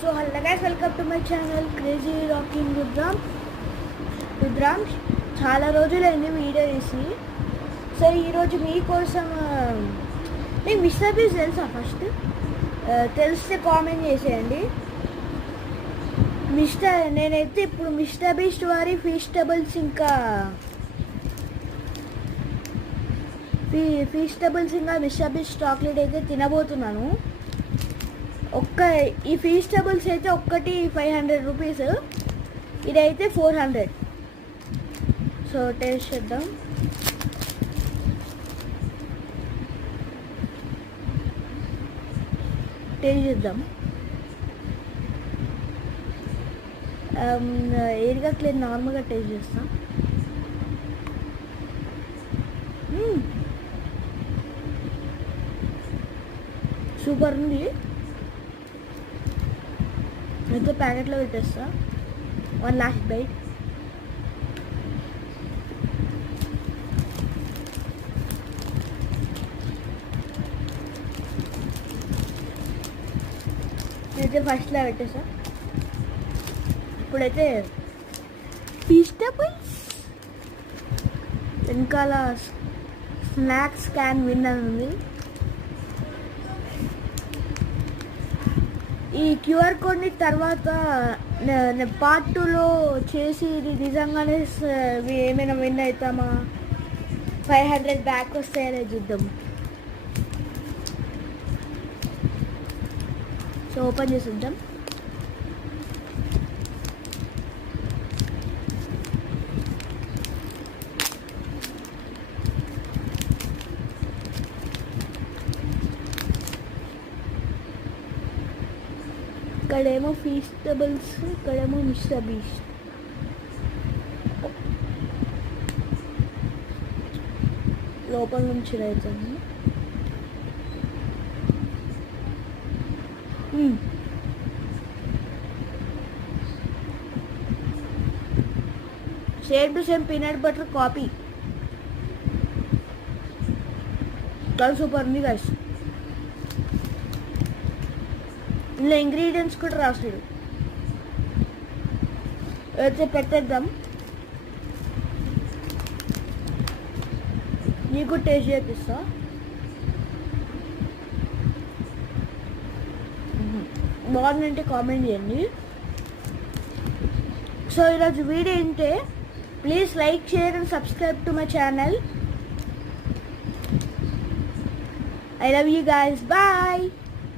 So hello guys, welcome to my channel Crazy Rocking Rudransh. చాలా రోజులైంది వీడియో తీసి. సో ఈరోజు మీకోసం మీకు మిస్టర్ బీస్ట్ తెలుసా? ఫస్ట్ తెలిస్తే కామెంట్ చేసేయండి. నేనైతే ఇప్పుడు మిస్టర్ బీస్ట్ వారి ఫీస్టబుల్స్ ఇంకా మిస్టర్ బీస్ట్ చాక్లెట్ అయితే తినబోతున్నాను. ఈ ఫీస్టబుల్స్ అయితే ఒక్కటి 500 రూపీస్, ఇదైతే 400. సో టేస్ట్ చేద్దాం. ఏదిగా క్లియర్ నార్మల్గా టేస్ట్ చేస్తాం. సూపర్ ఉంది. అయితే ప్యాకెట్లో పెట్టేస్తా. One last bite. అయితే ఫస్ట్లో పెట్టేస్తా. ఇప్పుడైతే ఫీస్టబుల్స్ వెనకాల స్నాక్స్ క్యాన్ విన్ అని ఉంది. ఈ క్యూఆర్ కోడ్ని తర్వాత పార్ట్ 2లో చేసి ఇది నిజంగానే ఏమైనా విన్ అవుతామా, 500 బ్యాక్ వస్తాయనే చూద్దాం. సో ఓపెన్ చేసి చూద్దాం. ఇక్కడేమో ఫీస్టబుల్స్, ఇక్కడేమో మిస్టర్ బీస్ట్. లోపల నుంచి రైతుంది. Same to same peanut butter copy. చాలా సూపర్ ఉంది గైస్. ఇందులో ఇంగ్రీడియంట్స్ కూడా రాసాడు. అయితే పెట్టేద్దాం. నీకు టేస్ట్ చేపిస్తా. బాగుందంటే కామెంట్ చేయండి. సో ఈరోజు వీడియో ఏంటే, please like, share and subscribe to my channel. I love you guys. Bye.